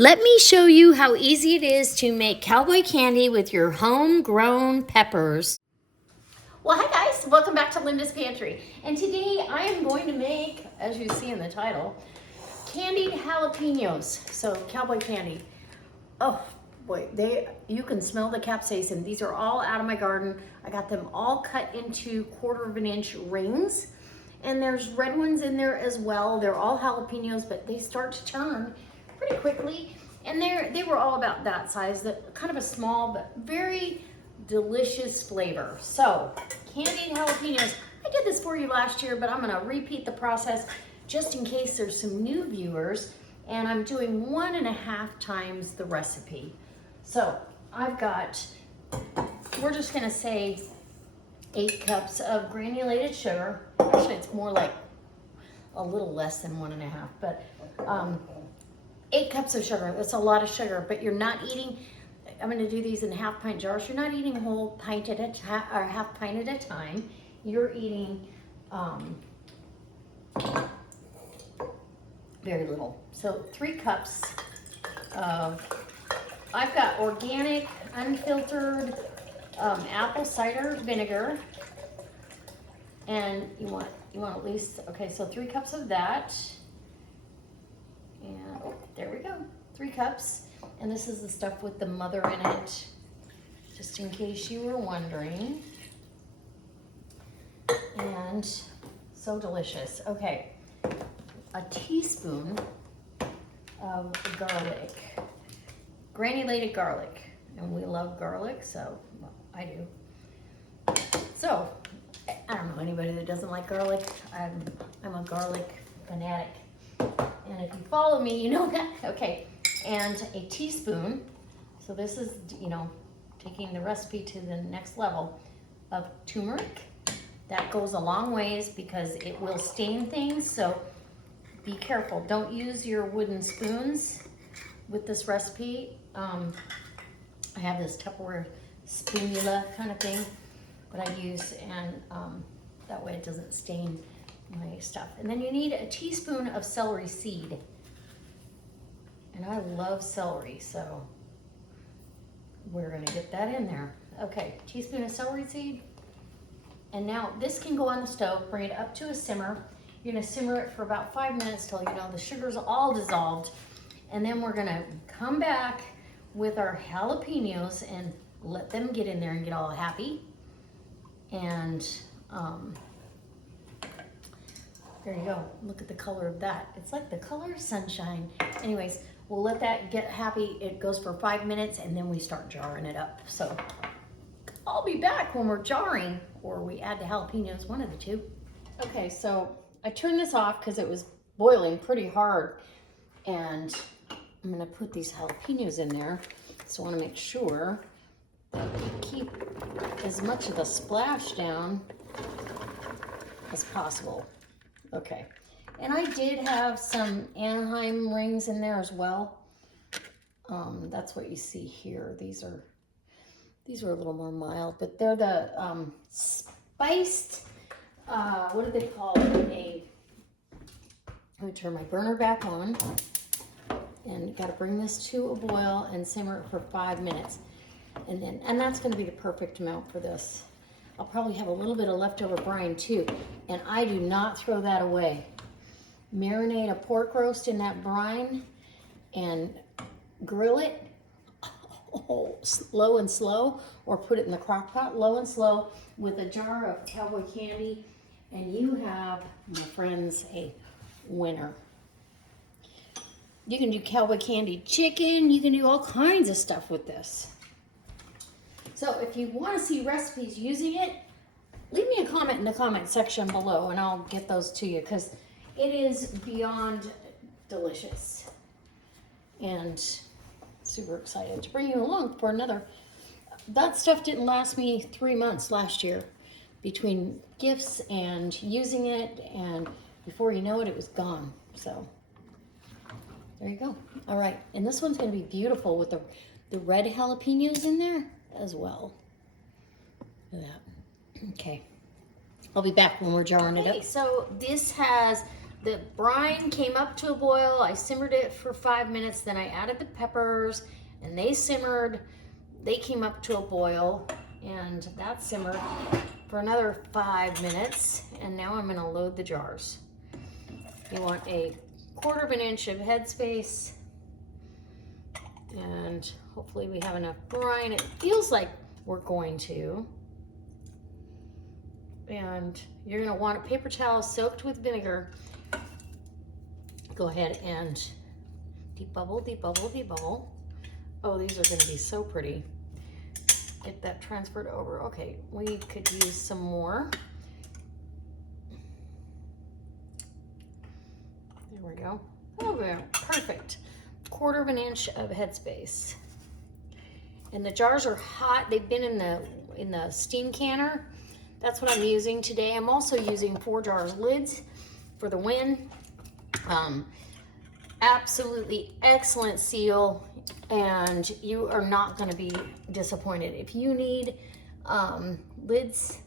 Let me show you how easy it is to make cowboy candy with your homegrown peppers. Well, hi guys, welcome back to Linda's Pantry. And today I am going to make, as you see in the title, candied jalapenos. So cowboy candy. Oh boy, you can smell the capsaicin. These are all out of my garden. I got them all cut into 1/4 of an inch rings. And there's red ones in there as well. They're all jalapenos, but they start to turn pretty quickly. And they were all about that size, kind of a small but very delicious flavor. So, candied jalapenos. I did this for you last year, but I'm gonna repeat the process just in case there's some new viewers. And I'm doing 1.5 times the recipe. So, I've got, we're just gonna say 8 cups of granulated sugar. Actually, it's more like a little less than 1.5, but 8 cups of sugar. That's a lot of sugar, but you're not eating, I'm gonna do these in 1/2 pint jars. You're not eating a whole pint at a time, or 1/2 pint at a time. You're eating very little. So 3 cups of, I've got organic, unfiltered apple cider vinegar. And you want at least, okay, so 3 cups of that. And oh, there we go, 3 cups. And this is the stuff with the mother in it, just in case you were wondering. And so delicious. Okay, a teaspoon of garlic, granulated garlic. And we love garlic, so well, I do. So, I don't know anybody that doesn't like garlic. I'm a garlic fanatic. And if you follow me, you know that. Okay, and a teaspoon. So this is, you know, taking the recipe to the next level of turmeric. That goes a long ways because it will stain things. So be careful. Don't use your wooden spoons with this recipe. I have this Tupperware spoonula kind of thing that I use, and that way it doesn't stain my stuff. And then you need a teaspoon of celery seed. And I love celery, so we're gonna get that in there. Okay, teaspoon of celery seed. And now this can go on the stove, bring it up to a simmer. You're gonna simmer it for about 5 minutes till you know the sugar's all dissolved. And then we're gonna come back with our jalapenos and let them get in there and get all happy. And there you go. Look at the color of that. It's like the color of sunshine. Anyways, we'll let that get happy. It goes for 5 minutes and then we start jarring it up. So I'll be back when we're jarring, or we add the jalapenos, one of the two. Okay, so I turned this off because it was boiling pretty hard. And I'm gonna put these jalapenos in there. So I wanna make sure that you keep as much of the splash down as possible. Okay, and I did have some Anaheim rings in there as well. That's what you see here. These are a little more mild, but they're the spiced, what do they call it? Let me turn my burner back on. And got to bring this to a boil and simmer it for 5 minutes. And that's going to be the perfect amount for this. I'll probably have a little bit of leftover brine too. And I do not throw that away. Marinate a pork roast in that brine and grill it low and slow, or put it in the crock pot low and slow with a jar of cowboy candy. And you have, my friends, a winner. You can do cowboy candy chicken. You can do all kinds of stuff with this. So if you want to see recipes using it, leave me a comment in the comment section below and I'll get those to you, because it is beyond delicious. And super excited to bring you along for another. That stuff didn't last me 3 months last year between gifts and using it, and before you know it, it was gone. So there you go. All right, and this one's gonna be beautiful with the red jalapenos in there as well. Look at that. Okay, I'll be back when we're jarring it up. So this has the brine came up to a boil. I simmered it for 5 minutes. Then I added the peppers and they simmered. They came up to a boil and that simmered for another 5 minutes. And now I'm gonna load the jars. You want a 1/4 inch of headspace. And hopefully we have enough brine. It feels like we're going to. And you're gonna want a paper towel soaked with vinegar. Go ahead and debubble, debubble, debubble. Oh, these are gonna be so pretty. Get that transferred over. Okay, we could use some more. There we go. Oh, yeah, perfect. 1/4 inch of headspace. And the jars are hot. They've been in the steam canner. That's what I'm using today. I'm also using 4 jars lids for the win. Absolutely excellent seal, and you are not going to be disappointed. If you need lids,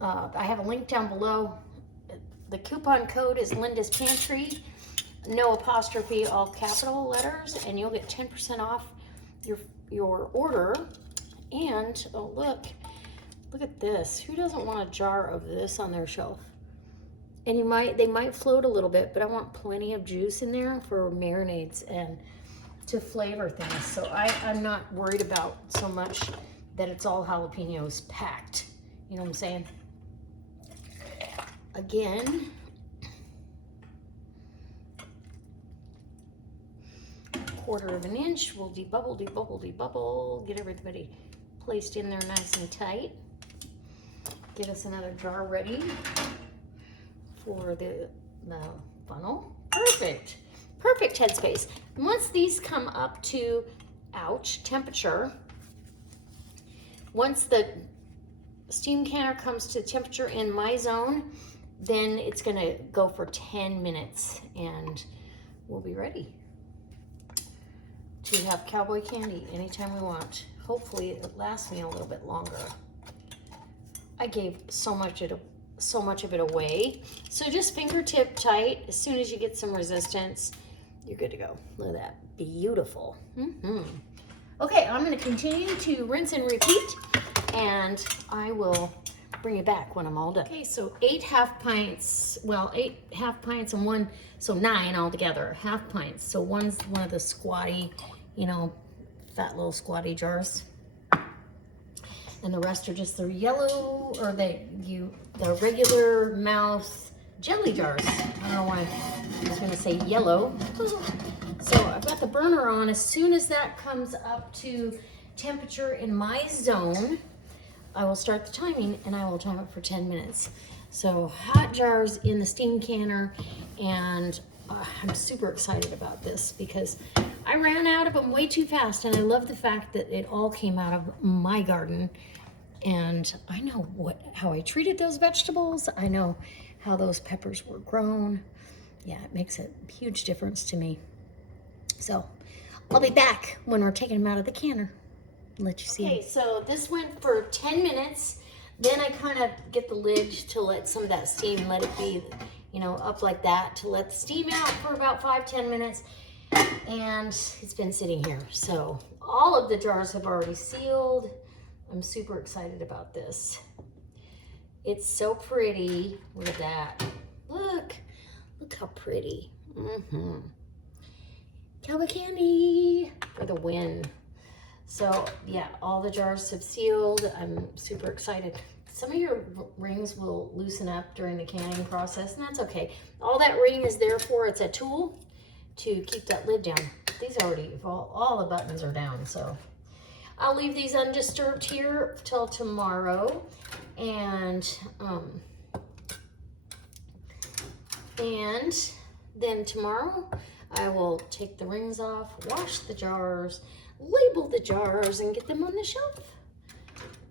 I have a link down below. The coupon code is Linda's Pantry, no apostrophe, all capital letters, and you'll get 10% off your order. And oh, look at this. Who doesn't want a jar of this on their shelf? And they might float a little bit, but I want plenty of juice in there for marinades and to flavor things. So I'm not worried about so much that it's all jalapenos packed. You know what I'm saying? Again, a 1/4 inch. We'll debubble, debubble, debubble. Get everybody placed in there nice and tight. Get us another jar ready for the funnel. Perfect. Perfect headspace. And once these come up to, ouch, temperature, once the steam canner comes to temperature in my zone, then it's gonna go for 10 minutes and we'll be ready to have cowboy candy anytime we want. Hopefully it lasts me a little bit longer. I gave so much of it away. So just fingertip tight. As soon as you get some resistance, you're good to go. Look at that, beautiful. Okay, I'm gonna continue to rinse and repeat, and I will bring it back when I'm all done. Okay, so 8 half pints, well, 8 half pints and 1, so 9 altogether, half pints. So one's one of the squatty, you know, fat little squatty jars. And the rest are just the yellow, or the regular mouth jelly jars. I don't know why I was gonna say yellow. So I've got the burner on. As soon as that comes up to temperature in my zone, I will start the timing and I will time it for 10 minutes. So hot jars in the steam canner, and I'm super excited about this because I ran out of them way too fast, and I love the fact that it all came out of my garden. And I know how I treated those vegetables. I know how those peppers were grown. Yeah, it makes a huge difference to me. So I'll be back when we're taking them out of the canner and let you see. Okay, so this went for 10 minutes. Then I kind of get the lid to let some of that steam, let it be, you know, up like that, to let the steam out for about 5-10 minutes. And it's been sitting here. So all of the jars have already sealed. I'm super excited about this. It's so pretty. Look at that. Look how pretty. Cowboy candy for the win. So yeah, all the jars have sealed. I'm super excited. Some of your rings will loosen up during the canning process, and that's okay. All that ring is there for, it's a tool to keep that lid down. These already, all the buttons are down, so I'll leave these undisturbed here till tomorrow. And then tomorrow I will take the rings off, wash the jars, label the jars, and get them on the shelf.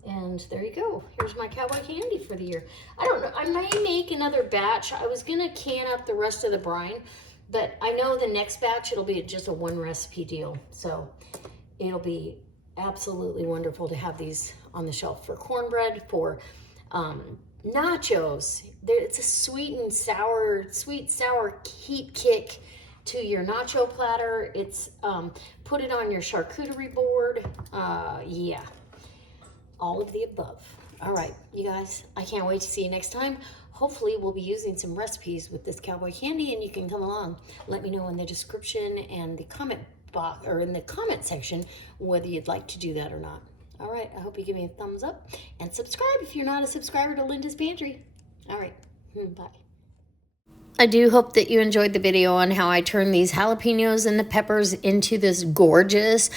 And there you go. Here's my cowboy candy for the year. I don't know, I may make another batch. I was gonna can up the rest of the brine, but I know the next batch, it'll be just a 1 recipe deal. So it'll be absolutely wonderful to have these on the shelf for cornbread, for nachos. It's a sweet, sour heat kick to your nacho platter. It's put it on your charcuterie board. Yeah, all of the above. All right, you guys, I can't wait to see you next time. Hopefully we'll be using some recipes with this cowboy candy, and you can come along. Let me know in the description and the comment box, or in the comment section, whether you'd like to do that or not. All right, I hope you give me a thumbs up and subscribe if you're not a subscriber to Linda's Pantry. All right, bye. I do hope that you enjoyed the video on how I turn these jalapenos and the peppers into this gorgeous